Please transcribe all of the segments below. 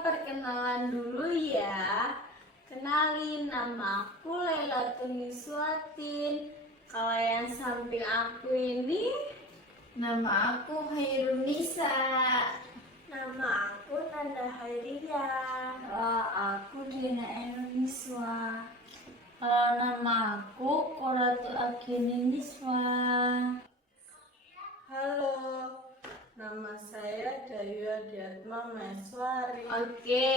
perkenalan dulu ya. Kenalin, nama aku Laila Tuniswatin. Kalau yang samping aku ini, Nama aku Hairunisa. Nama aku Nanda Hairia. Aku Dina Enuniswa. Kalau nama aku Koratu Akiniswa. Halo, nama saya Dayu Adiatma Meswari. oke,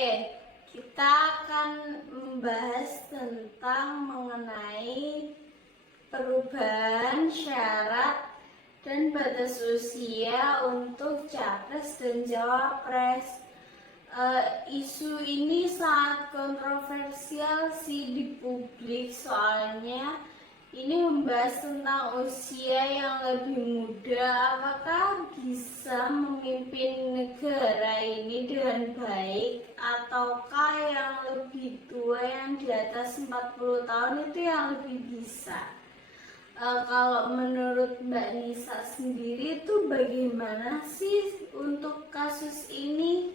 kita akan membahas tentang mengenai perubahan syarat dan batas usia untuk capres dan cawapres. Isu ini sangat kontroversial sih di publik, soalnya ini membahas tentang usia yang lebih muda, apakah bisa memimpin negara ini dengan baik, ataukah yang lebih tua yang di atas 40 tahun itu yang lebih bisa. Kalau menurut Mbak Nisa sendiri itu bagaimana sih untuk kasus ini?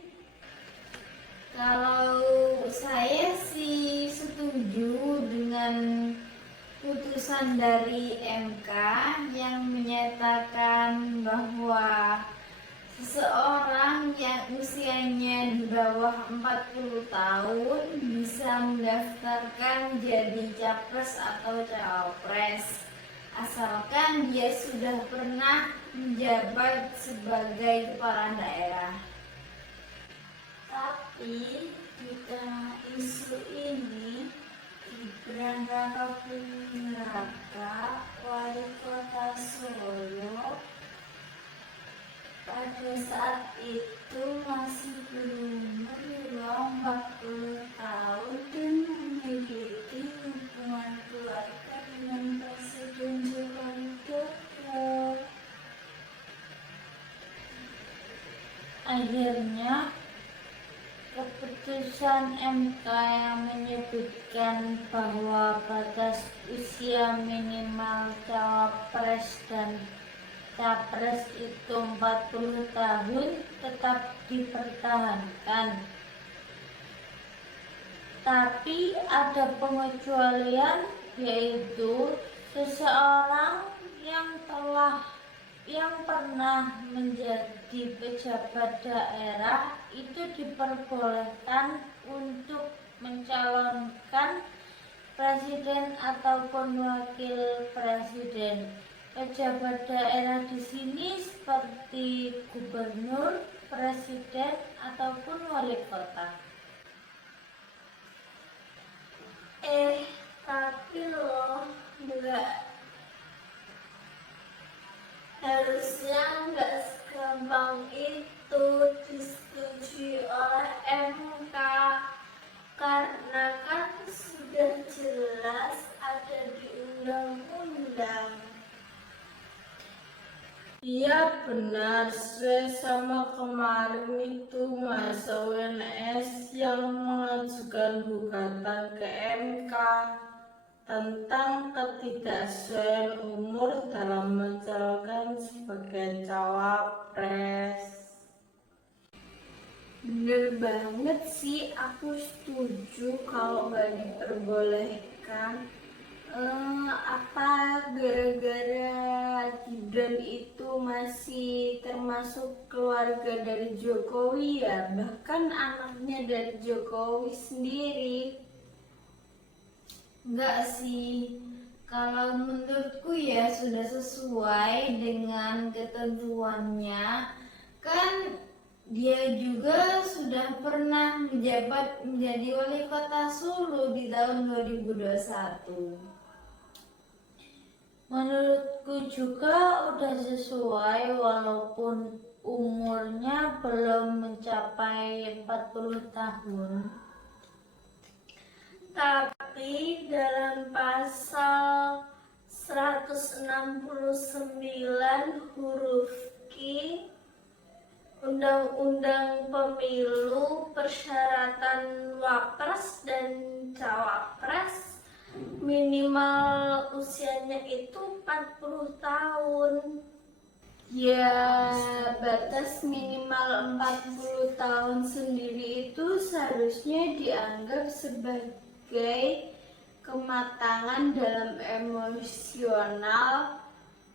Kalau saya sih setuju dengan putusan dari MK yang menyatakan bahwa seseorang yang usianya di bawah 40 tahun bisa mendaftarkan jadi capres atau cawapres asalkan dia sudah pernah menjabat sebagai kepala daerah. Tapi di tengah isu ini, Gibran Rakabuming Raka, wali kota Solo, pada saat itu masih berumur di bawah 40 tahun dan memiliki hubungan keluarga dengan Presiden Joko Widodo. Akhirnya keputusan MK yang menyebutkan bahwa batas usia minimal cawapres dan capres itu 40 tahun tetap dipertahankan. Tapi ada pengecualian, yaitu seseorang yang pernah menjadi pejabat daerah itu diperbolehkan untuk mencalonkan presiden ataupun wakil presiden. Pejabat daerah di sini seperti gubernur, presiden, ataupun wali kota. Tapi loh, harusnya nggak segampang itu disetujui oleh MK, karena kan sudah jelas ada di undang-undang. Iya benar, sama kemarin itu masa UNS yang mengajukan gugatan ke MK tentang ketidaksesuaian umur dalam mencalonkan sebagai cawapres. Bener banget sih, aku setuju kalau nggak diperbolehkan. Apa gara-gara Gibran itu masih termasuk keluarga dari Jokowi ya, bahkan anaknya dari Jokowi sendiri. Enggak sih, kalau menurutku ya sudah sesuai dengan ketentuannya. Kan dia juga sudah pernah menjabat menjadi wali kota Solo di tahun 2021. Menurutku juga udah sesuai walaupun umurnya belum mencapai 40 tahun. Tapi dalam pasal 169 huruf Q Undang-Undang Pemilu, persyaratan wapres dan cawapres minimal usianya itu 40 tahun. Ya, batas minimal 40 tahun sendiri itu seharusnya dianggap sebagai kematangan dalam emosional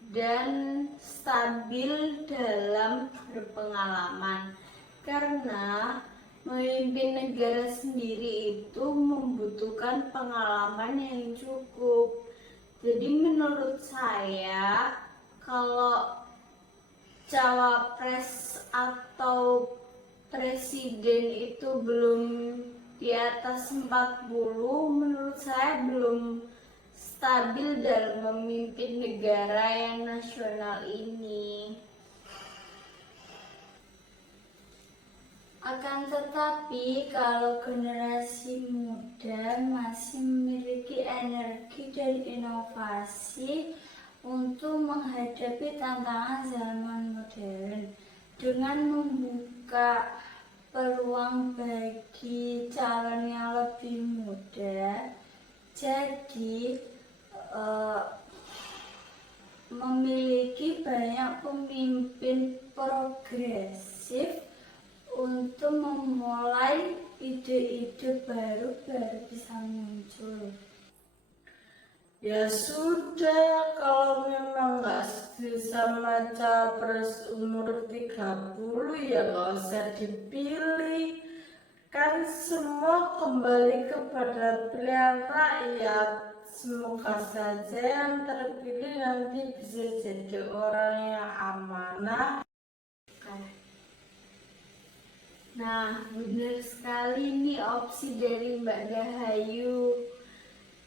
dan stabil dalam berpengalaman. Karena memimpin negara sendiri itu membutuhkan pengalaman yang cukup. Jadi menurut saya, kalau cawapres atau presiden itu belum di atas 40, menurut saya belum stabil dalam memimpin negara yang nasional ini. Akan tetapi, kalau generasi muda masih memiliki energi dan inovasi untuk menghadapi tantangan zaman modern dengan membuka peluang bagi calon yang lebih muda, jadi memiliki banyak pemimpin progresif untuk memulai ide-ide baru bisa muncul. Ya sudah, kalau memang nggak setuju sama capres umur 30 ya nggak usah dipilih. Kan semua kembali kepada pilihan rakyat. Semoga saja yang terpilih nanti bisa jadi orang yang amanah. Nah, benar sekali nih opsi dari Mbak Dahayu.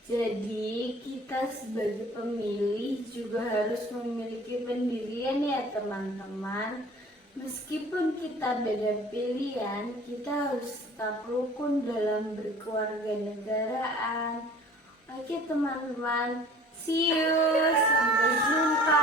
Jadi kita sebagai pemilih juga harus memiliki pendirian ya teman-teman. Meskipun kita beda pilihan, kita harus tetap rukun dalam berkewarganegaraan. Oke teman-teman, see you, sampai jumpa.